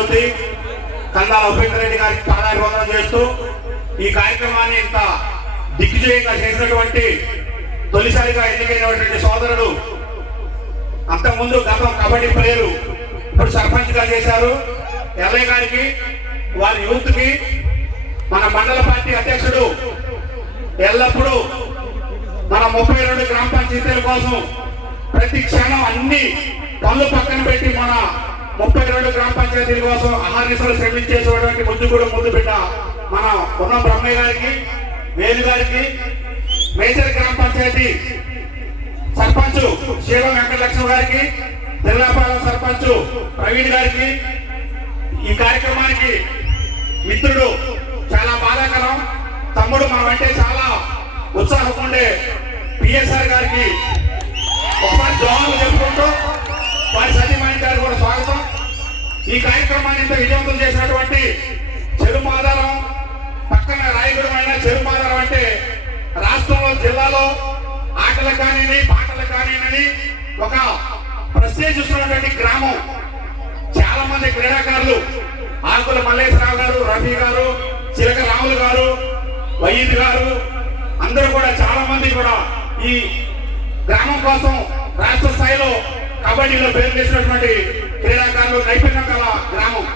జ్యోతి కందాల ఉపేందర్ రెడ్డి గారికి పాదాభివందనం చేస్తూ ఈ కార్యక్రమాన్ని ఇంత దిగ్విజయంగా చేసినటువంటి తొలిసారిగా ఎన్నికైనటువంటి సోదరుడు, అంతకుముందు గతం కబడ్డీ ప్లేయరు, ఇప్పుడు సర్పంచ్ గా చేశారు ఎల్ఐ గారికి, వారి యూత్ కి, మన మండల పార్టీ అధ్యక్షుడు ఎల్లప్పుడూ మన 32 గ్రామ పంచాయతీల కోసం ప్రతి క్షణం అన్ని పనులు పక్కన పెట్టి మన 32 గ్రామ పంచాయతీల కోసం అహర్నిశలు శ్రమించేసేటువంటి ముందు బిడ్డ మన ఉన్న బ్రహ్మయ్య గారికి, వేలు గారికి, మేజర్ గ్రామ పంచాయతీ సర్పంచ్ శీలం వెంకటలక్ష్మి గారికి, జిల్లాపాలెం సర్పంచ్ ప్రవీణ్ గారికి, ఈ కార్యక్రమానికి మిత్రుడు చాలా బాధాకరం తమ్ముడు మనం అంటే చాలా ఉత్సాహం ఉండే పిఎస్ఆర్ గారికి ఒకసారి జవాబు చెప్పుకుంటూ వారి సతీమణి గారు కూడా స్వాగతం. ఈ కార్యక్రమాన్ని ఇంత విజయవంతం చేసినటువంటి చెరుమాధారం, పక్కన రాయగూడమైన చెరుమాధారం అంటే రాష్ట్రంలో జిల్లాలో ఆటలు కానీ పాటలు కానీ ఒక ప్రెస్టేజ్ ఇస్తున్నటువంటి గ్రామం. చాలా మంది క్రీడాకారులు ఆకుల మల్లేశ్వరరావు గారు, రఫీ గారు, చిలక రాములు గారు, వైద్ గారు అందరూ కూడా చాలా మంది కూడా ఈ గ్రామం కోసం రాష్ట్ర స్థాయిలో కబడ్డీలో పేరు చేసినటువంటి క్రీడాకారులు, నైపుణ్యం గల గ్రామం.